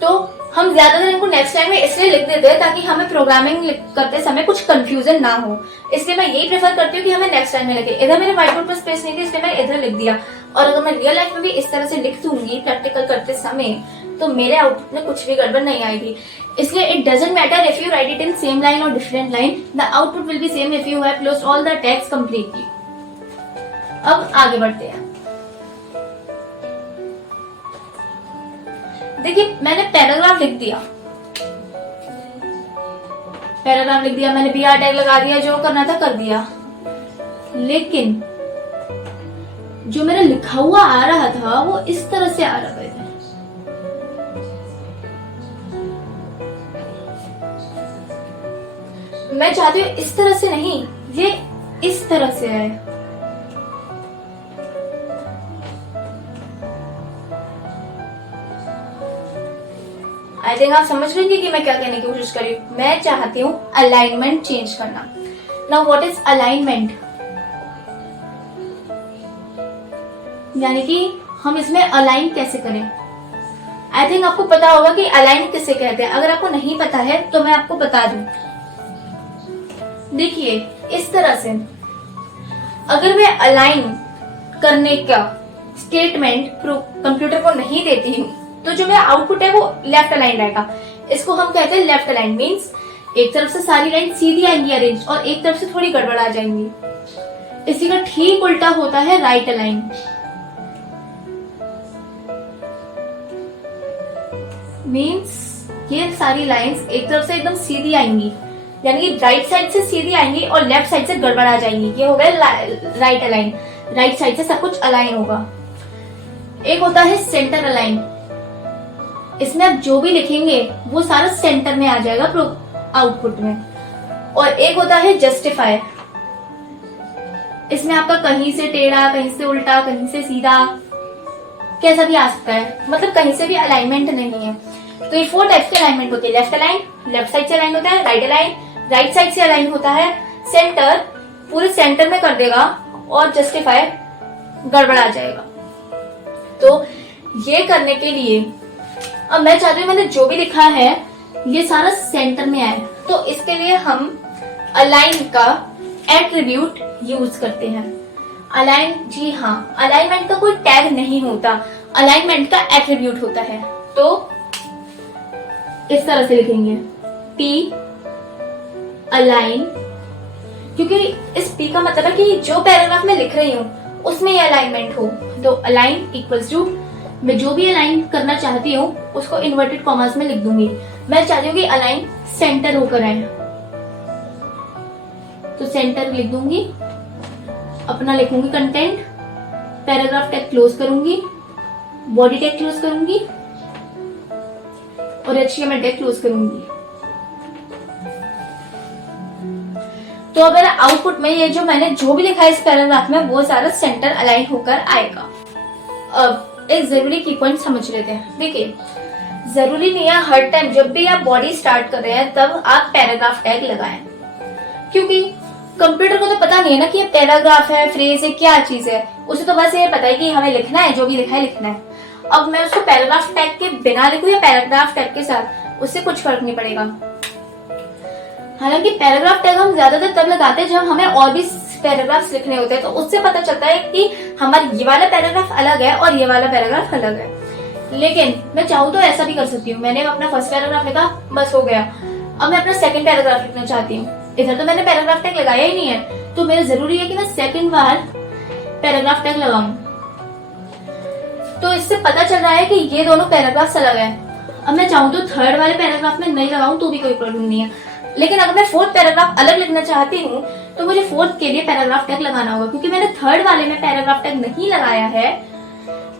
तो हम ज्यादातर इनको नेक्स्ट लाइन में इसलिए लिख देते हैं ताकि हमें प्रोग्रामिंग करते समय कुछ कंफ्यूजन ना हो, इसलिए मैं यही प्रेफर करती हूँ कि हमें नेक्स्ट लाइन में लिखे। इधर मेरे व्हाइट बोर्ड पर स्पेस नहीं थी, इसलिए मैंने इधर लिख दिया। और अगर मैं रियल लाइफ में भी इस तरह से लिख दूंगी प्रैक्टिकल करते समय, तो मेरे आउटपुट में कुछ भी गड़बड़ नहीं आएगी। इसलिए it doesn't matter if you write it in same line और different line, the output will be same if you have closed all the tags completely. अब आगे बढ़ते हैं। देखिए, मैंने पैराग्राफ लिख दिया, मैंने BR टैग लगा दिया, जो करना था कर दिया, लेकिन जो मेरा लिखा हुआ आ रहा था वो इस तरह से आ रहा था। मैं चाहती हूँ इस तरह से नहीं, ये इस तरह से है। आई थिंक आप समझ रहे हैं कि मैं क्या कहने की कोशिश कर रही हूँ। मैं चाहती हूँ अलाइनमेंट चेंज करना। Now what is alignment? यानी कि हम इसमें अलाइन कैसे करें। आई थिंक आपको पता होगा कि अलाइन किसे कहते हैं। अगर आपको नहीं पता है तो मैं आपको बता दूं। देखिए, इस तरह से अगर मैं अलाइन करने का स्टेटमेंट कंप्यूटर को नहीं देती हूँ, तो जो मेरा आउटपुट है वो लेफ्ट अलाइन रहेगा। इसको हम कहते हैं लेफ्ट अलाइन, मीन्स एक तरफ से सारी लाइन सीधी आएंगी अरेंज, और एक तरफ से थोड़ी गड़बड़ आ जाएंगी। इसी का ठीक उल्टा होता है राइट अलाइन। मीन्स ये सारी लाइंस एक तरफ से एकदम सीधी आएंगी, यानी कि राइट साइड से सीधी आएंगी और लेफ्ट साइड से गड़बड़ आ जाएंगी। ये हो गया राइट अलाइन, राइट साइड से सब कुछ अलाइन होगा। एक होता है सेंटर अलाइन, इसमें आप जो भी लिखेंगे वो सारा सेंटर में आ जाएगा आउटपुट में। और एक होता है जस्टिफाई, इसमें आपका कहीं से टेढ़ा, कहीं से उल्टा, कहीं से सीधा, कैसा भी आ सकता है, मतलब कहीं से भी अलाइनमेंट नहीं है। तो ये 4 टाइप्स के अलाइनमेंट होते हैं। लेफ्ट अलाइन, लेफ्ट साइड से अलाइन होता है। राइट अलाइन, राइट साइड से अलाइन होता है। सेंटर, पूरे सेंटर में कर देगा। और जस्टिफाई, गड़बड़ आ जाएगा। तो ये करने के लिए अब मैं चाहती हूँ मैंने जो भी लिखा है ये सारा सेंटर में आए, तो इसके लिए हम अलाइन का एट्रीब्यूट यूज करते हैं। अलाइन, जी हाँ, अलाइनमेंट का कोई टैग नहीं होता, अलाइनमेंट का एट्रीब्यूट होता है। तो इस तरह से लिखेंगे P अलाइन, क्योंकि इस P का मतलब है कि जो पैराग्राफ में लिख रही हूँ उसमें ये अलाइनमेंट हो। तो अलाइन इक्वल्स टू, मैं जो भी अलाइन करना चाहती हूँ उसको इन्वर्टेड कॉमास में लिख दूंगी। मैं चाहती हूँ कि अलाइन सेंटर होकर आए, तो सेंटर लिख दूंगी, अपना लिखूंगी कंटेंट, पैराग्राफ टैग क्लोज करूंगी, बॉडी टैग क्लोज करूंगी और HTML टैग क्लोज करूंगी। तो अगर आउटपुट में ये जो मैंने जो भी लिखा है इस पैराग्राफ में वो सारा सेंटर अलाइन होकर आएगा। अब एक जरूरी की पॉइंट समझ लेते हैं। देखिए, जरूरी नहीं है हर टाइम जब भी आप बॉडी स्टार्ट कर रहे हैं तब आप पैराग्राफ टैग लगाएं, क्योंकि कंप्यूटर को तो पता नहीं है ना कि ये पैराग्राफ है, फ्रेज है, क्या चीज है। उसे तो बस ये पता है कि हमें लिखना है, जो भी लिखा है लिखना है। अब मैं उसको पैराग्राफ टैग के बिना लिखूं या पैराग्राफ टैग के साथ, उससे कुछ फर्क नहीं पड़ेगा। हालांकि पैराग्राफ टैग हम ज्यादातर तब लगाते हैं जब हमें और भी पैराग्राफ्स लिखने होते हैं, तो उससे पता चलता है कि हमारा ये वाला पैराग्राफ अलग है और ये वाला पैराग्राफ अलग है। लेकिन मैं चाहूँ तो ऐसा भी कर सकती हूँ, मैंने अपना फर्स्ट पैराग्राफ लिखा, बस हो गया। अब मैं अपना सेकंड पैराग्राफ लिखना चाहती हूँ, इधर तो मैंने पैराग्राफ टैग लगाया ही नहीं है, तो मेरा जरूरी है कि मैं सेकंड बार पैराग्राफ टैग लगाऊं। तो इससे पता चल रहा है कि ये दोनों पैराग्राफ्स अलग है। अब मैं चाहूँ तो थर्ड वाले पैराग्राफ में नहीं लगाऊं तो भी कोई प्रॉब्लम नहीं है, लेकिन अगर मैं फोर्थ पैराग्राफ अलग लिखना चाहती हूँ तो मुझे फोर्थ के लिए पैराग्राफ टैग लगाना होगा, क्योंकि मैंने थर्ड वाले में पैराग्राफ टैग नहीं लगाया है।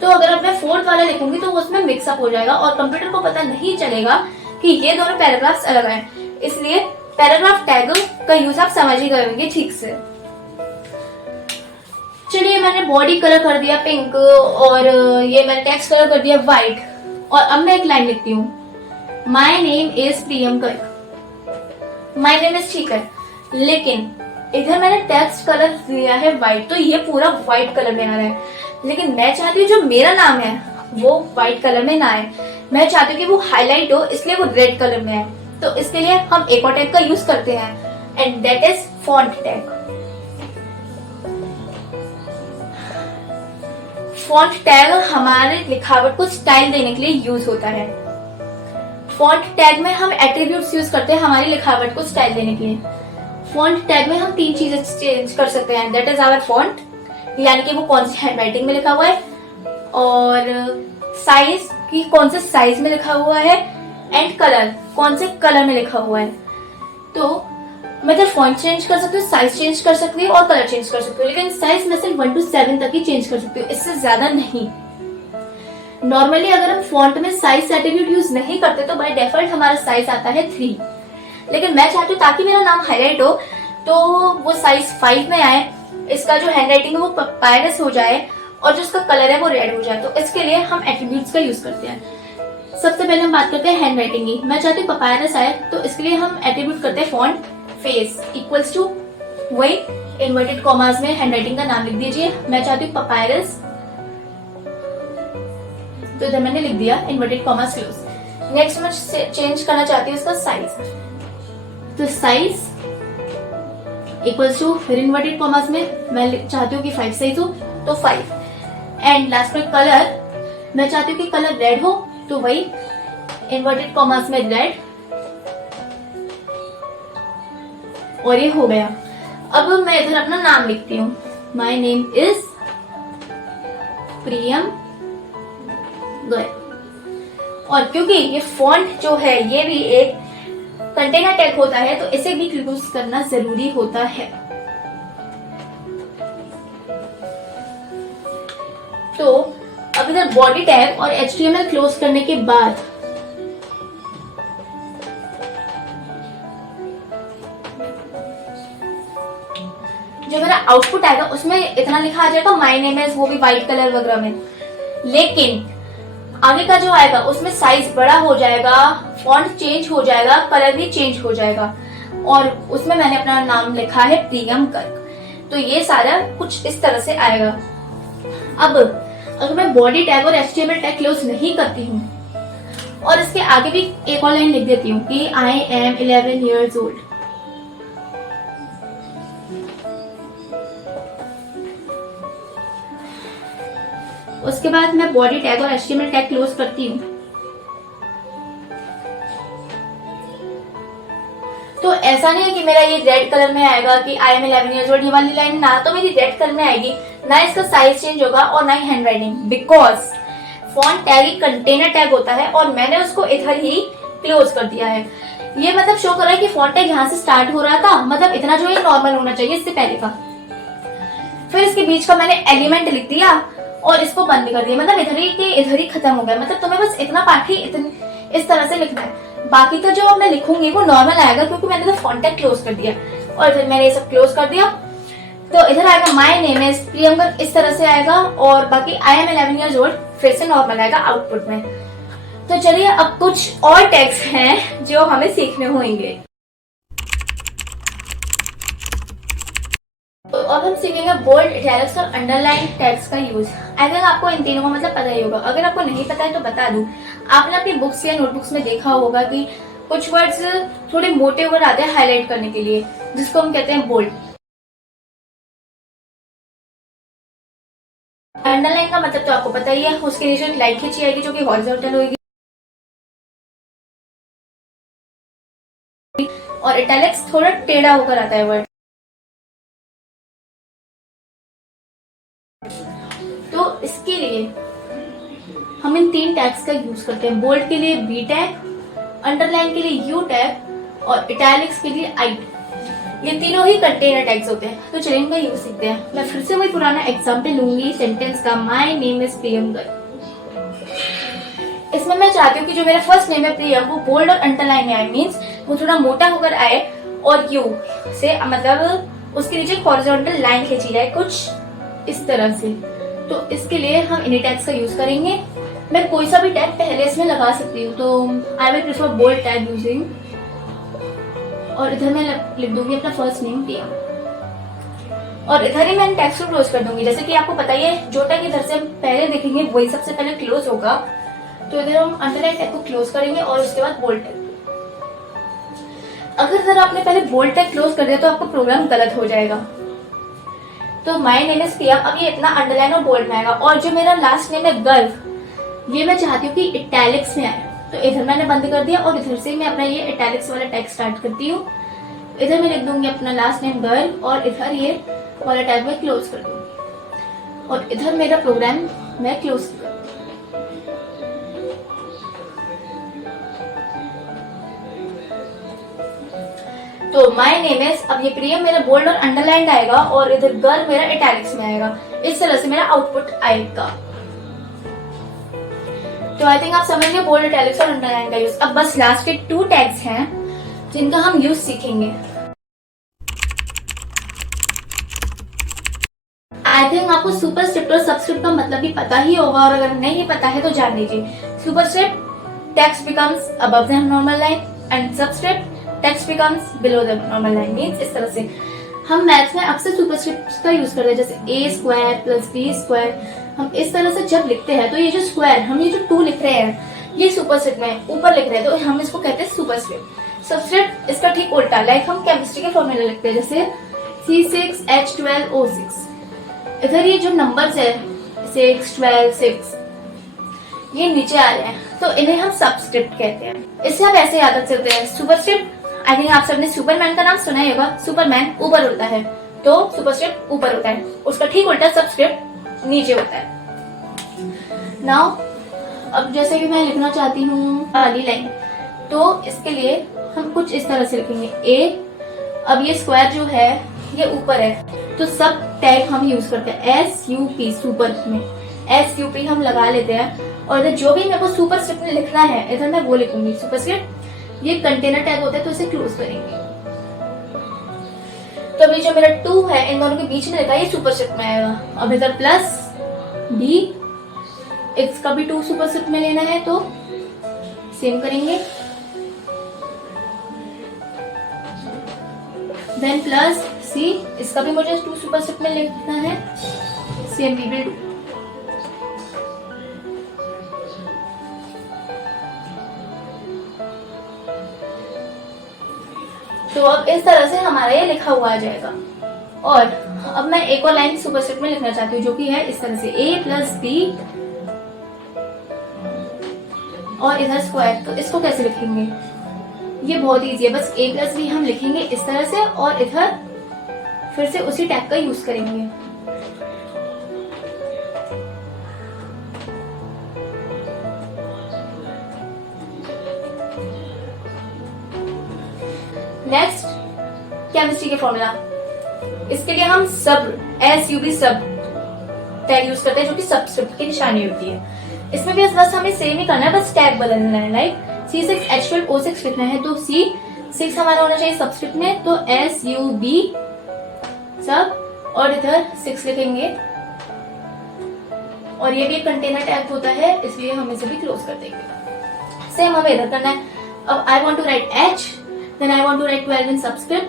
तो अगर अब मैं फोर्थ वाला लिखूंगी तो उसमें मिक्सअप हो जाएगा और कंप्यूटर को पता नहीं चलेगा कि ये दोनों पैराग्राफ्स अलग हैं। इसलिए पैराग्राफ टैग का यूज आप समझ ही गए होंगे ठीक से। चलिए, मैंने बॉडी कलर कर दिया पिंक और ये मैंने टेक्स्ट कलर कर दिया व्हाइट, और अब मैं एक लाइन लिखती हूँ, my name is Priyam Garg. My name is ठीक है, लेकिन इधर मैंने टेक्स्ट कलर दिया है व्हाइट, तो ये पूरा व्हाइट कलर में आ रहा है। लेकिन मैं चाहती हूँ जो मेरा नाम है वो व्हाइट कलर में ना आए, मैं चाहती हूँ कि वो हाईलाइट हो, इसलिए वो रेड कलर में आए। तो इसके लिए हम एक और टैग का यूज करते हैं and that is font tag. Font tag हमारे लिखावट को स्टाइल देने के लिए यूज होता है। फॉन्ट टैग में हम एट्रीब्यूट्स यूज करते हैं हमारी लिखावट को स्टाइल देने के लिए। फॉन्ट टैग में हम 3 चीजें चेंज कर सकते हैं, दैट इज आवर फॉन्ट, यानी कि वो कौन सी हैंडराइटिंग में लिखा हुआ है, और साइज की कौन से साइज में लिखा हुआ है, एंड कलर कौन से कलर में लिखा हुआ है। तो मैं तो फॉन्ट चेंज कर सकती हूँ, साइज चेंज कर सकती हूँ और कलर चेंज कर सकती हूँ, लेकिन साइज मैं सिर्फ 1 to 7 तक ही चेंज कर सकती हूँ, इससे ज्यादा नहीं। नॉर्मली अगर हम फॉन्ट में साइज एट्रीब्यूट यूज नहीं करते तो बाय डिफॉल्ट हमारा साइज आता है 3, लेकिन मैं चाहती हूँ ताकि मेरा नाम हाईलाइट हो तो वो साइज 5 में आए, इसका जो हैंडराइटिंग है वो पायरस हो जाए और जो इसका कलर है वो रेड हो जाए। तो इसके लिए हम एट्रीब्यूट्स का यूज करते हैं। सबसे पहले हम बात करते हैं हैंडराइटिंग की। मैं चाहती हूँ पपायरस आए, तो इसके लिए हम एट्रीब्यूट करते हैं फॉन्ट फेस इक्वल्स टू, वही इन्वर्टेड कॉमास में हैंडराइटिंग का नाम लिख दीजिए। मैं चाहती हूँ पपायरस, तो इधर मैंने लिख दिया इन्वर्टेड कॉमास क्लोज। नेक्स्ट मैं चेंज करना चाहती हूँ इसका साइज, तो साइज इक्वल्स टू, फिर इन्वर्टेड कॉमास में मैं चाहती हूँ कि 5 साइज हो तो 5, एंड लास्ट में कलर, मैं चाहती हूँ कि कलर रेड हो तो वही इन्वर्टेड कॉमास में रेड, और ये हो गया। अब मैं इधर अपना नाम लिखती हूँ, माई नेम इज प्रियम गर्ग। और क्योंकि ये फॉन्ट जो है ये भी एक कंटेनर टैग होता है तो इसे भी यूज करना जरूरी होता है। तो अब इधर बॉडी टैग और HTML क्लोज करने के बाद जो मेरा आउटपुट आएगा उसमें इतना लिखा आ जाएगा माय नेम इज, वो भी व्हाइट कलर वगैरह में। लेकिन आगे का जो आएगा उसमें साइज बड़ा हो जाएगा, फॉन्ट चेंज हो जाएगा, कलर भी चेंज हो जाएगा, और उसमें मैंने अपना नाम लिखा है प्रियम गर्ग। तो ये सारा कुछ इस तरह से आएगा। अब अगर मैं बॉडी टैग और HTML टैग क्लोज नहीं करती हूँ और इसके आगे भी एक और लाइन लिख देती हूँ कि आई एम 11 years old, उसके बाद मैं बॉडी टैग और HTML टैग क्लोज करती हूँ, तो ऐसा नहीं है कि मेरा ये रेड कलर में आएगा कि आई एम 11 years old, ये वाली लाइन ना तो मेरी रेड कलर में आएगी, ना इसका साइज चेंज होगा और ना ही handwriting, because font tag एक कंटेनर टैग होता है और मैंने उसको इधर ही क्लोज कर दिया है। ये मतलब शो कर रहा है कि फॉन्ट टैग यहाँ से स्टार्ट हो रहा था, मतलब इतना जो है नॉर्मल होना चाहिए इससे पहले का। फिर इसके बीच का मैंने एलिमेंट लिख दिया और इसको बंद कर दिया, मतलब इधर ही खत्म हो गया। मतलब तुम्हें बस इतना पार्ट ही इस तरह से लिखना है, बाकी का जो मैं लिखूंगी वो नॉर्मल आएगा क्योंकि मैंने तो फॉन्ट टैग क्लोज कर दिया। और फिर मैंने ये सब क्लोज कर दिया तो इधर आएगा माय नेम इज प्रियंका, इस तरह से आएगा, और बाकी आई एम 11 years old फिर से नॉर्मल आएगा आउटपुट में। तो चलिए अब कुछ और टैग्स हैं जो हमें सीखने होंगे। तो अब हम सीखेंगे बोल्ड, इटैलिक्स और अंडरलाइन टैग्स का यूज। आई थिंक आपको इन तीनों का मतलब पता ही होगा, अगर आपको नहीं पता है तो बता दूं। आपने अपनी बुक्स या नोटबुक्स में देखा होगा कि कुछ वर्ड्स थोड़े मोटे वर्ड आते हैं हाईलाइट करने के लिए, जिसको हम कहते हैं बोल्ड। अंडरलाइन का मतलब तो आपको पता ही है, उसके नीचे एक लाइन खींची आएगी जो कि हॉरिजॉन्टल होगी, और इटैलिक्स थोड़ा टेढ़ा होकर आता है वर्ड। तो इसके लिए हम इन तीन टैग्स का यूज करते हैं। बोल्ड के लिए बी टैग, अंडरलाइन के लिए यू टैग और इटैलिक्स के लिए आई। ये तीनों ही कंटेनर टैग्स होते हैं। तो चलिए इनका यूज सीखते हैं। मैं फिर से वही पुराना एग्जांपल लूंगी सेंटेंस का, माय नेम इज प्रियंका। इसमें मैं चाहती हूँ कि जो मेरा फर्स्ट नेम है प्रियम वो बोल्ड और अंडरलाइन में आए, मीन्स वो थोड़ा मोटा होकर आए, और यू से मतलब उसके नीचे हॉरिजॉन्टल लाइन खींची जाए कुछ इस तरह से। तो इसके लिए हम इन्हीं टैग्स का यूज करेंगे। मैं कोई सा भी टैग पहले इसमें लगा सकती हूँ, तो I will prefer bold tag using, और इधर मैं लिख दूंगी अपना फर्स्ट नेम प्रियम, और इधर ही मैं टैग्स को क्लोज कर दूंगी। जैसे कि आपको पता ही है, जो टैग इधर से हम पहले देखेंगे वही सबसे पहले क्लोज होगा। तो इधर हम अंडरलाइन टैग को क्लोज करेंगे और उसके बाद बोल्ड टैग। अगर सर आपने पहले बोल्ड टैग क्लोज कर दिया तो आपका प्रोग्राम गलत हो जाएगा। तो माय नेम इज प्रियम, अब ये इतना अंडरलाइन और बोल्ड में आएगा, और जो मेरा लास्ट नेम है गर्व, ये मैं चाहती हूँ कि इटैलिक्स में आए। तो इधर मैंने बंद कर दिया और इधर से मैं अपना ये इटैलिक्स वाला टैग स्टार्ट करती हूँ। इधर मैं लिख दूंगी अपना लास्ट नेम गर्व, और इधर ये वाला टैग मैं क्लोज कर दूंगी, और इधर मेरा प्रोग्राम मैं क्लोज कर दूंगी। तो माय नेम इज, अब ये प्रियम मेरा बोल्ड और अंडरलाइन आएगा और इधर गर्ल मेरा इटैलिक्स में आएगा। इस तरह से मेरा आउटपुट आएगा। तो आई थिंक आप समझ गए बोल्ड, इटैलिक्स और अंडरलाइन का यूज। अब बस लास्ट के 2 टैग्स हैं जिनका हम यूज सीखेंगे। आई थिंक आपको सुपरस्क्रिप्ट और सबस्क्रिप्ट का मतलब भी पता ही होगा, और अगर नहीं पता है तो जान लीजिए। Superscript text becomes above the normal line and subscript text becomes below the normal line. Means इस तरह से हम मैथ्स में अक्सर सुपरस्क्रिप्ट का यूज करते हैं, जैसे a square plus b square. हम इस तरह से जब लिखते हैं तो ये जो स्क्वायर, हम ये जो 2 लिख रहे हैं ये सुपरस्क्रिप्ट में ऊपर लिख रहे हैं, तो हम इसको कहते हैं सुपरस्क्रिप्ट। सबस्क्रिप्ट इसका ठीक उल्टा, लाइक हम केमिस्ट्री के फॉर्मूला लिखते हैं, जैसे C6H12O6। इधर ये जो नंबर्स है 6, 12, 6 ये नीचे आ रहे हैं, तो इन्हें हम सबस्क्रिप्ट कहते हैं। इससे आप ऐसे याद रख सकते हैं। सुपरस्क्रिप्ट, आई थिंक आप सबने सुपरमैन का नाम सुना ही होगा। सुपरमैन ऊपर होता है तो सुपरस्क्रिप्ट ऊपर होता है, उसका ठीक उल्टा सबस्क्रिप्ट नीचे होता है। नाउ अब जैसे कि मैं लिखना चाहती हूँ वाली लाइन, तो इसके लिए हम कुछ इस तरह से लिखेंगे a। अब ये स्क्वायर जो है ये ऊपर है, तो सब टैग हम यूज करते हैं SUP, सुपर में SUP हम लगा लेते हैं, और इधर जो भी मेरे को सुपरस्क्रिप्ट में लिखना है इधर मैं वो लिखूंगी सुपरस्क्रिप्ट। ये कंटेनर टैग होता है तो इसे क्लोज करेंगे। तो अभी जो मेरा 2 है इन दोनों के बीच में लिखा है ये सुपरस्क्रिप्ट में आएगा। अब इधर प्लस b, इसका भी 2 सुपरस्क्रिप्ट में लेना है तो सेम करेंगे। देन प्लस c, इसका भी मुझे 2 सुपरस्क्रिप्ट में लिखना है, सेम वी विल डू। तो अब इस तरह से हमारा ये लिखा हुआ आ जाएगा। और अब मैं एक और लाइन सुपरस्क्रिप्ट में लिखना चाहती हूँ जो कि है इस तरह से a प्लस b, और इधर स्क्वायर। तो इसको कैसे लिखेंगे, ये बहुत ईजी है, बस a प्लस बी हम लिखेंगे इस तरह से और इधर फिर से उसी टैग का यूज करेंगे। नेक्स्ट केमिस्ट्री के फॉर्मूला, इसके लिए हम सब SUB सब टैग यूज करते हैं, जो कि सबस्क्रिप्ट की निशानी होती है। इसमें भी बस हमें सेम ही करना है, बस टैग बदलना है। लाइक C6H12O6 लिखना है तो C6 हमारा होना चाहिए सबस्क्रिप्ट में, तो SUB सब और इधर 6 लिखेंगे। और ये भी एक कंटेनर टैग होता है, इसलिए हम इसे भी क्लोज कर देंगे। सेम हमें इधर करना है। अब I want to write H, then I want to write 12 in subscript.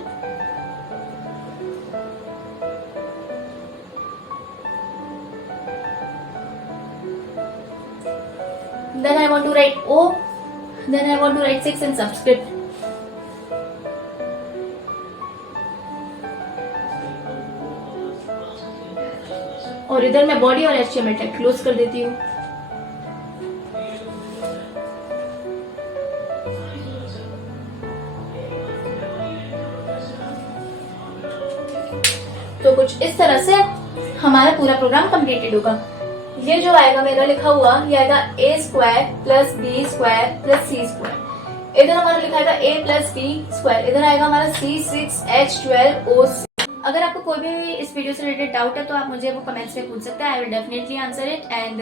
Then I want to write O, then I want to write 6 in subscript. और इधर मैं बॉडी और HTML टैग क्लोज कर देती हूँ। तो कुछ इस तरह से हमारा पूरा प्रोग्राम कंप्लीटेड होगा। ये जो आएगा मेरा लिखा हुआ, ये आएगा A² plus B² plus C²। इधर हमारा लिखा आएगा A प्लस B²। इधर आएगा हमारा C6H12O6। अगर आपको कोई भी इस वीडियो से रिलेटेड डाउट है तो आप मुझे वो कमेंट्स में पूछ सकते हैं। I will definitely answer it and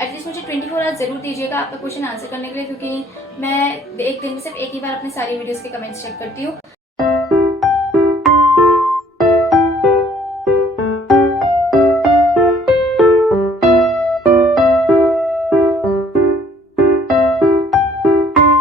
at least मुझे 24 आवर्स जरूर दीजिएगा आपका क्वेश्चन आंसर करने के लिए, क्योंकि मैं एक दिन में सिर्फ एक ही बार अपने सारी वीडियोस के कमेंट्स चेक करती हूँ।